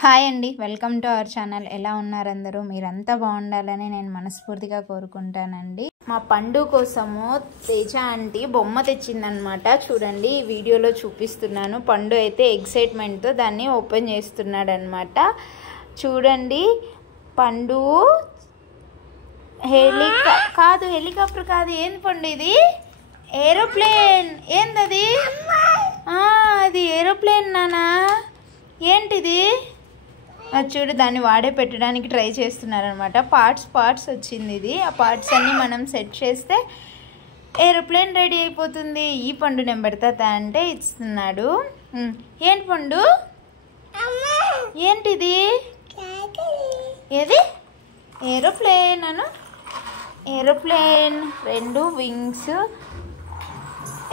Hi అండి, welcome to our channel. ఎలా ఉన్నారు అందరూ? మీరంతా బాగుండాలని నేను మనస్ఫూర్తిగా కోరుకుంటానండి. మా పండు కోసము తేజ ఆంటీ బొమ్మ తెచ్చిందనమాట. చూడండి, ఈ వీడియోలో చూపిస్తున్నాను. పండు అయితే ఎక్సైట్మెంట్తో దాన్ని ఓపెన్ చేస్తున్నాడు అనమాట. చూడండి, పండు హెలికాప్టర్ కాదు. ఏంది పండు ఇది? ఏరోప్లేన్. ఏందది? అది ఏరోప్లేన్ నానా. ఏంటిది? చూడు, దాన్ని వాడే పెట్టడానికి ట్రై చేస్తున్నారనమాట. పార్ట్స్ వచ్చింది ఇది. ఆ పార్ట్స్ అన్నీ మనం సెట్ చేస్తే ఏరోప్లేన్ రెడీ అయిపోతుంది. ఈ పండు నేను పెడతా అంటే ఇస్తున్నాడు. ఏంటి పండు? ఏంటిది? ఏది? ఏరోప్లేన్ అను. Aeroplane 2 wings.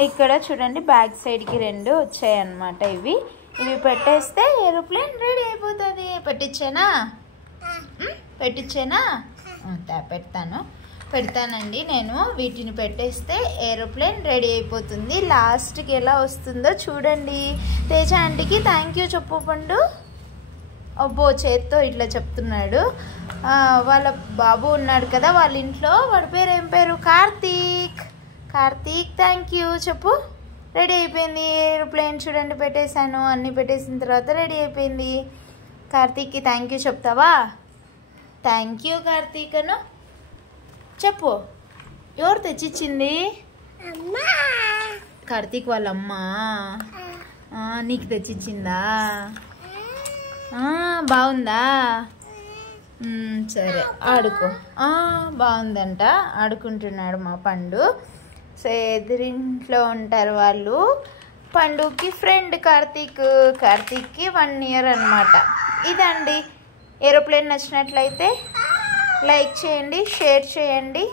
ఇక్కడ చూడండి, బ్యాక్ సైడ్కి 2 వచ్చాయన్నమాట. ఇవి పెట్టేస్తే ఏరోప్లేన్ రెడీ అయిపోతుంది. పెట్టించేనా? పెడతానండి నేను. వీటిని పెట్టేస్తే ఏరోప్లేన్ రెడీ అయిపోతుంది. లాస్ట్కి ఎలా వస్తుందో చూడండి. తేజ ఆంటీకి థ్యాంక్ యూ చెప్పు పండు. అబ్బో, చేత్తో ఇట్లా చెప్తున్నాడు. వాళ్ళ బాబు ఉన్నాడు కదా వాళ్ళ ఇంట్లో. వాడి పేరు ఏం పేరు? కార్తీక్. థ్యాంక్ యూ చెప్పు. రెడీ అయిపోయింది ఏరోప్లేన్. చూడండి, పెట్టేశాను. అన్నీ పెట్టేసిన తర్వాత రెడీ అయిపోయింది. కార్తీక్కి థ్యాంక్ యూ చెప్తావా? థ్యాంక్ యూ కార్తీక్ అను చెప్పు. ఎవరు తెచ్చిచ్చింది? కార్తీక్ వాళ్ళ అమ్మ నీకు తెచ్చిచ్చిందా? బాగుందా? సరే, ఆడుకో. బాగుందంట, ఆడుకుంటున్నాడు మా పండు. సో ఎదురింట్లో ఉంటారు వాళ్ళు. పండుకి ఫ్రెండ్ కార్తీక్కి 1 year అనమాట. ఇదండి. ఏరోప్లేన్ నచ్చినట్లయితే లైక్ చేయండి, షేర్ చేయండి.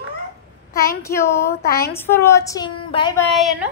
Thanks for watching. Bye Anu.